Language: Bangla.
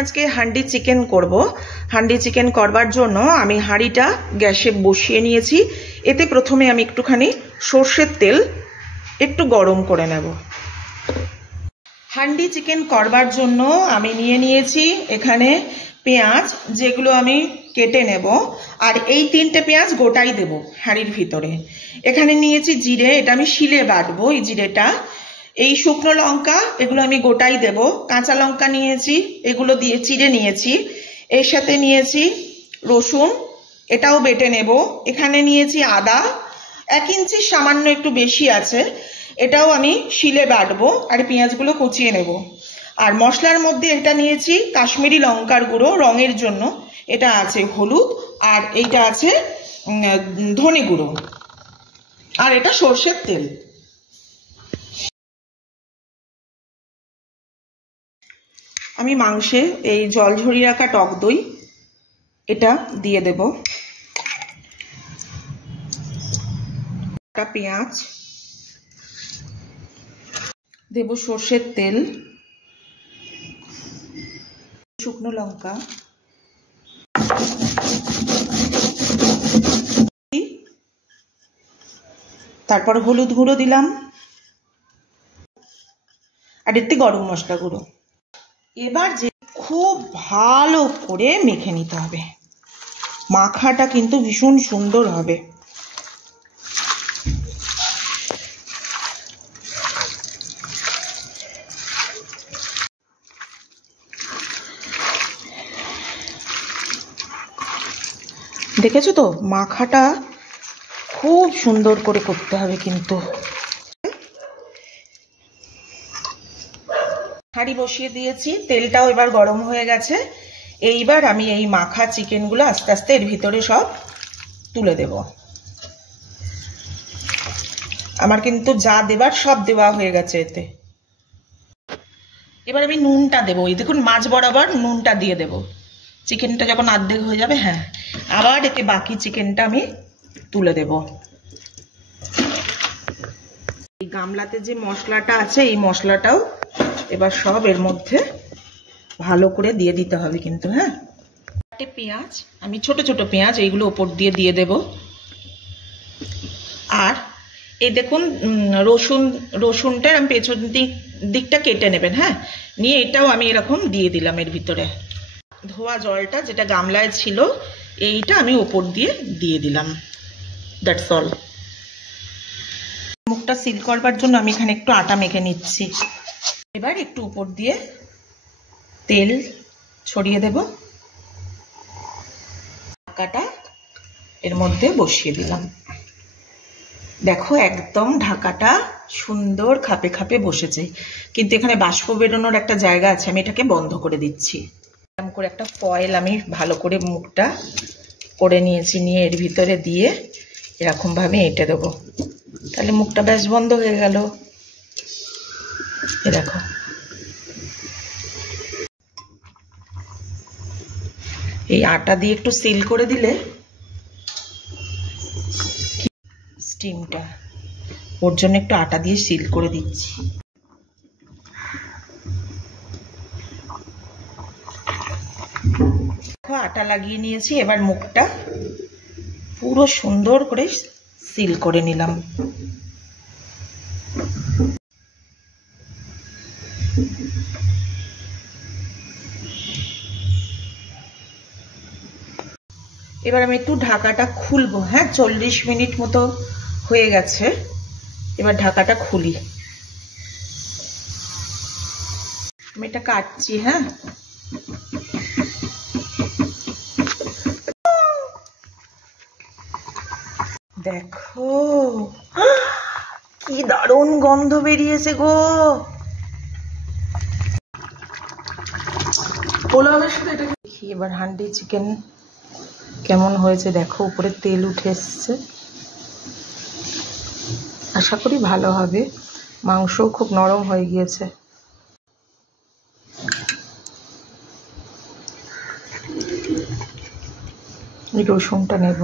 আজকে হান্ডি চিকেন করব। হান্ডি চিকেন করবার জন্য আমি হাঁড়িটা গ্যাসে বসিয়ে নিয়েছি। এতে প্রথমে আমি একটুখানি সর্ষের তেল একটু গরম করে নেব। হান্ডি চিকেন করবার জন্য আমি নিয়েছি এখানে পেঁয়াজ, যেগুলো আমি কেটে নেব। আর এই 3টে পেঁয়াজ গোটাই দেব হাঁড়ির ভিতরে। এখানে নিয়েছি জিরে, এটা আমি শিলে বাটবো এই জিরেটা। এই শুকনো লঙ্কা, এগুলো আমি গোটাই দেব। কাঁচা লঙ্কা নিয়েছি, এগুলো দিয়ে চিড়ে নিয়েছি। এর সাথে নিয়েছি রসুন, এটাও বেটে নেব। এখানে নিয়েছি আদা, 1 ইঞ্চির সামান্য একটু বেশি আছে, এটাও আমি শিলে বাটবো। আর পেঁয়াজগুলো কুচিয়ে নেব। আর মশলার মধ্যে এটা নিয়েছি কাশ্মীরি লঙ্কার গুঁড়ো রঙের জন্য, এটা আছে হলুদ, আর এইটা আছে ধনে গুঁড়ো, আর এটা সর্ষের তেল। আমি মাংসে এই জল ঝরিয়ে রাখা টক দই এটা দিয়ে দেব। পেঁয়াজ দেব, সর্ষের তেল, শুকনো লঙ্কা, তারপর হলুদ গুঁড়ো দিলাম, আর একটু গরম মশলা গুঁড়ো। এবার যে খুব ভালো করে মেখে নিতে হবে। মাখাটা কিন্তু ভীষণ সুন্দর হবে। দেখেছো তো, মাখাটা খুব সুন্দর করে করতে হবে কিন্তু। হাঁড়ি বসিয়ে দিয়েছি, তেলটাও এবার গরম হয়ে গেছে। এইবার আমি এই মাখা চিকেনগুলো আস্তে আস্তে এর ভিতরে সব তুলে দেব। আমার কিন্তু যা দেবার সব দেওয়া হয়ে গেছে এতে। এবার আমি নুনটা দেবো। এই দেখুন, মাছ বরাবর নুনটা দিয়ে দেব। চিকেনটা যখন অর্ধেক হয়ে যাবে, হ্যাঁ, আবার এতে বাকি চিকেনটা আমি তুলে দেব। এই গামলাতে যে মশলাটা আছে, এই মশলাটাও এবার সব এর মধ্যে ভালো করে দিয়ে দিতে হবে কিন্তু। হ্যাঁ, পেঁয়াজ, আমি ছোট ছোট পেঁয়াজ এইগুলো ওপর দিয়ে দেব। আর এই দেখুন রসুনটা আমি পেছন দিকটা কেটে নেবেন। হ্যাঁ, নিয়ে এটাও আমি এরকম দিয়ে দিলাম এর ভিতরে। ধোয়া জলটা যেটা গামলায় ছিল, এইটা আমি ওপর দিয়ে দিলাম। That's all. মুখটা সিল করবার জন্য আমি এখানে একটু আটা মেখে নিচ্ছি। এবার একটু উপর দিয়ে তেল ছড়িয়ে দেব। ঢাকাটা এর মধ্যে বসিয়ে দিলাম। দেখো, একদম ঢাকাটা সুন্দর খাপে খাপে বসেছে, কিন্তু এখানে বাষ্প বেরোনোর একটা জায়গা আছে। আমি এটাকে বন্ধ করে দিচ্ছি। এরকম করে একটা ফয়েল আমি ভালো করে মুখটা করে নিয়েছি, নিয়ে এর ভিতরে দিয়ে এরকম ভাবে এঁটে দেবো। তাহলে মুখটা ব্যাস বন্ধ হয়ে গেল। এ দেখো, এই আটা দিয়ে একটু সিল করে দিলে স্টিমটা, ওর জন্য একটু আটা দিয়ে সিল করে দিচ্ছি। আটা লাগিয়ে নিয়েছি, এবার মুখটা পুরো সুন্দর করে সিল করে নিলাম। এবার আমি একটু ঢাকাটা খুলবো। হ্যাঁ, 40 মিনিট মতো হয়ে গেছে। এবার ঢাকাটা খুলি। আমি এটা কাটছি। হ্যাঁ, দেখো কি দারুণ গন্ধ বেরিয়েছে গো। দেখি এবার হান্ডি চিকেন কেমন হয়েছে। দেখো, উপরে তেল উঠে এসছে। আশা করি ভালো হবে। মাংসও খুব নরম হয়ে গিয়েছে। এই রসুনটা নেব।